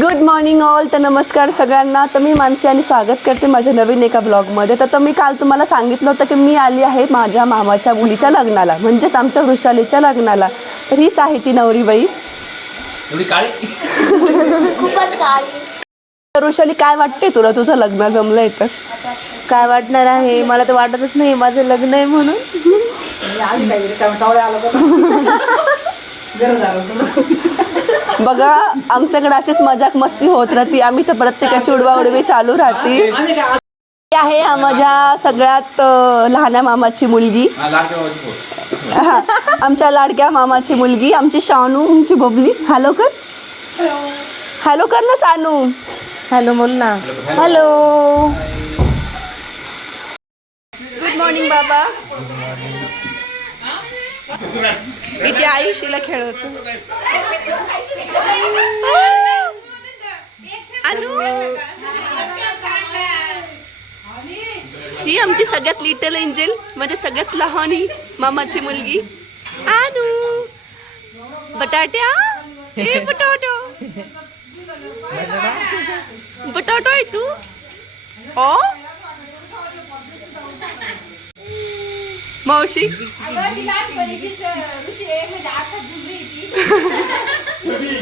Good morning all तर नमस्कार सगळ्यांना. तर मी मानसी आणि स्वागत करते माझ्या नवीन एका ब्लॉगमध्ये तर तर मी काल तुम्हाला सांगितलं होतं की मी आली आहे माझ्या मामाच्या मुलीच्या लग्नाला म्हणजेच आमच्या वृषालीच्या लग्नाला. तर हीच आहे ती नवरीबाई तर वृषाली काय वाटते तुला? तुझं लग्न जमलंय तर? काय वाटणार आहे? मला तर वाटतच नाही. माझं लग्न आहे म्हणून. बघा आमच्याकडे अशीच मजाक मस्ती होत राहते. आम्ही तर प्रत्येकाची उडवा उडवी चालू राहते. आहे हा माझ्या सगळ्यात लहान्या मामाची मुलगी. हा. हा, आमच्या लाडक्या मामाची मुलगी आमची शानू आमची बबली. हॅलो कर. हॅलो कर ना सानू हॅलो बोल ना. हॅलो गुड मॉर्निंग बाबा. इथे आयुषीला खेळवतो. अनु! ही आमची सगळ्यात लिटल एंजल म्हणजे सगळ्यात लहान ही मामाची मुलगी. अनु! बटाट्या? ए बटाटो! बटाटो? आहे तू? ओ मावशी? कशी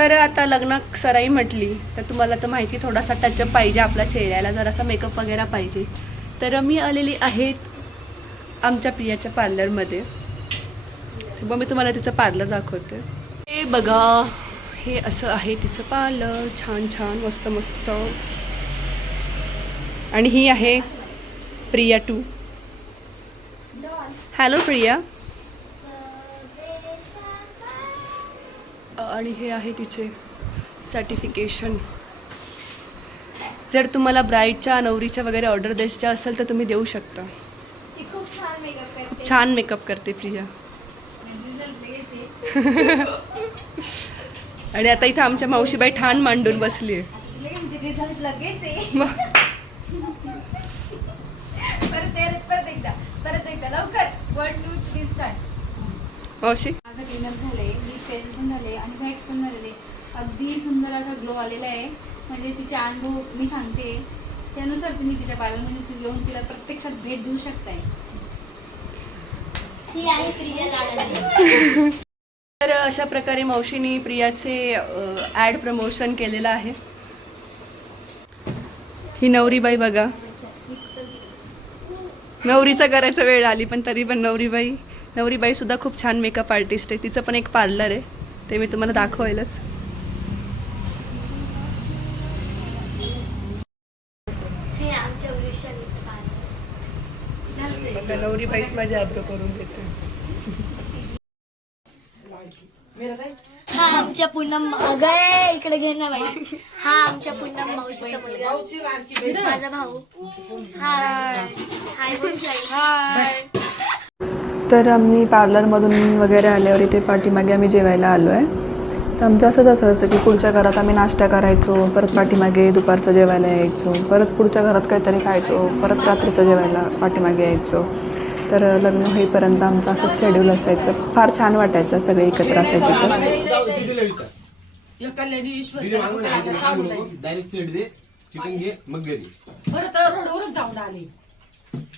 तर आता लग्न सराई म्हटली तर तुम्हाला तर माहिती थोडासा टचअप पाहिजे आपल्या चेहऱ्याला जरासा मेकअप वगैरे पाहिजे. तर मी आलेली आहे आमच्या प्रियाच्या पार्लरमध्ये मग मी तुम्हाला तिचं पार्लर दाखवते. हे बघा हे असं आहे तिचं पार्लर छान छान मस्त मस्त. आणि ही आहे प्रिया टू हॅलो प्रिया. आणि हे आहे तिचे सर्टिफिकेशन जर तुम्हाला ब्राईडच्या नवरीच्या वगैरे ऑर्डर द्यायच्या असेल तर तुम्ही देऊ शकता. खूप छान मेकअप करते. प्रिया. आणि आता इथं आमच्या मावशीबाई ठाण मांडून बसली आहे. मावशी? माझं क्लीनअप झालंय. फेशियल पण झाले आणि व्हॅक्स पण झालेले. अगदी सुंदर असा ग्लो आलेला आहे. म्हणजे तिचे अनुभव मी सांगते. त्यानुसार तुम्ही तिच्या पार्लरमध्ये तू येऊन तिला प्रत्यक्षात भेट देऊ शकताय. ही आहे प्रिया लाडाची. तर अशा प्रकारे मावशीनी प्रियाचे ॲड प्रमोशन केलेलं आहे. ही नवरीबाई बघा. नवरीचा करायचा वेळ आली पण तरी पण नवरीबाई नवरीबाई सुद्धा खूप छान मेकअप आर्टिस्ट आहे. तिचं पण एक पार्लर आहे. ते मी तुम्हाला दाखवायलाच हे माझी आयब्रो करून देते. हा आमच्या पूनम अगं इकडे घे ना बाई. हा आमच्या पूनम मावशीचा मुलगा माझा भाऊ. हाय. हाय बोल साई. हाय. तर आम्ही पार्लरमधून वगैरे आल्यावर इथे पाठीमागे आम्ही जेवायला आलो आहे तर आमचं असंच असायचं की पुढच्या घरात आम्ही नाश्ता करायचो परत पाठीमागे दुपारचं जेवायला यायचो परत पुढच्या घरात काहीतरी खायचो परत रात्रीचं जेवायला पाठीमागे यायचो. तर लग्न होईपर्यंत आमचं असंच शेड्यूल असायचं. फार छान वाटायचं सगळे एकत्र असायचे तर.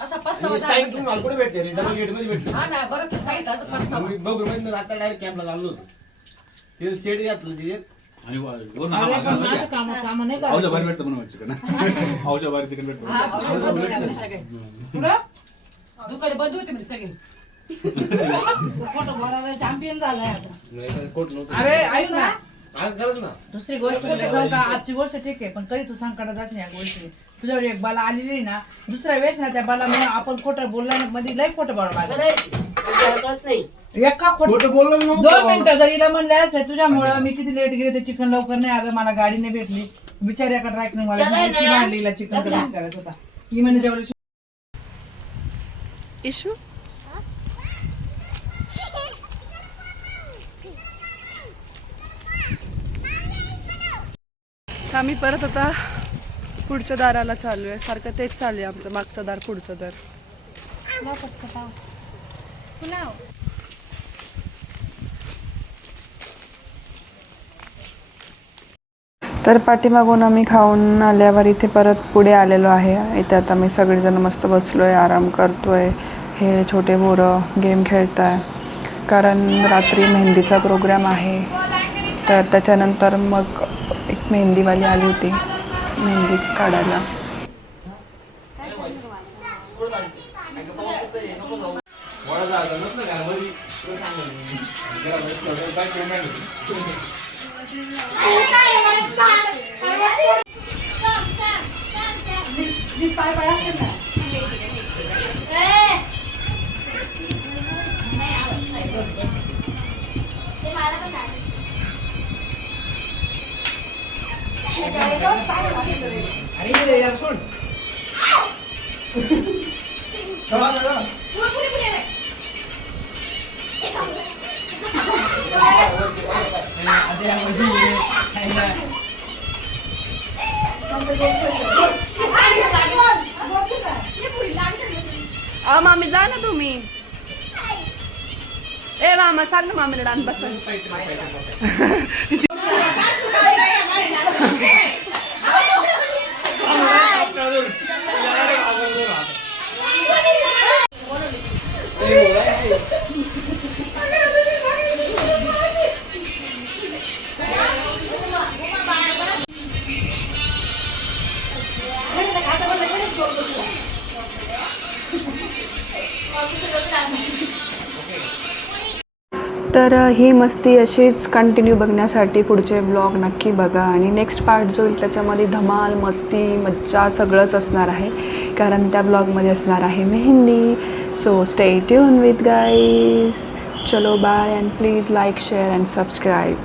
असा पस्तावा तुम्ही मला कुठे भेटते? रे डबल गेटमध्ये भेटले हा ना बरं तर सांगितलं आता पस्तावा. मी बघू म्हणजे आता डायरेक्ट कॅम्पला चाललो होतो. तिथे सेट घातलं तिथे आणि वरून हा. भेटतं म्हणून चिकन चिकन भेटतं हा, होते सगळे. दुकाने होते सगळे. चॅम्पियन झालाय आता. अरे ऐक ना. आज खरंच ना. दुसरी गोष्ट तुला सांगू का आजची गोष्ट ठीक आहे पण कधी तू संकटात जाशील या गोष्टी तुझ्यावर एक बाला आलेली ना दुसऱ्या वेळेस ना त्या बाला म्हणून आपण खोटं बोलला मध्ये लय खोटं बोलावं लागलं. एका खोटं खोटं बोललो मी दोन मिनिटं जर म्हणलं असं तुझ्यामुळं मी किती लेट गेले ते चिकन लवकर नाही आलं मला गाडी नाही भेटली. बिचाऱ्याकडे राख नाही मला ती भांडलीला चिकन करायचं होता. ही म्हणजे जेवढं इशू? आम्ही परत आता पुढच्या दाराला चालू आहे. सारखं तेच चालू आहे आमचं मागचं दार पुढचं दार. तर पाठीमागून आम्ही खाऊन आल्यावर इथे परत पुढे आलेलो आहे. इथे आता मी सगळेजण मस्त बसलो आहे आराम करतो आहे हे छोटे पोरं गेम खेळत आहे कारण रात्री मेहंदीचा प्रोग्राम आहे. तर त्याच्यानंतर मग एक मेहंदीवाली आली होती. मेहंदी काढायला. पाय आता इकडे यार सोड. अ मामी जा ना तुम्ही. ए मामा सांग ना मामीला डान्स बसवा तर ही मस्ती अशीच कंटिन्यू बघण्यासाठी पुढचे ब्लॉग नक्की बघा. आणि नेक्स्ट पार्ट जो येईल त्याच्यामध्ये धमाल मस्ती मज्जा सगळंच असणार आहे. कारण त्या ब्लॉगमध्ये असणार आहे mehndi. So stay tune with guys चलो bye and please like share and subscribe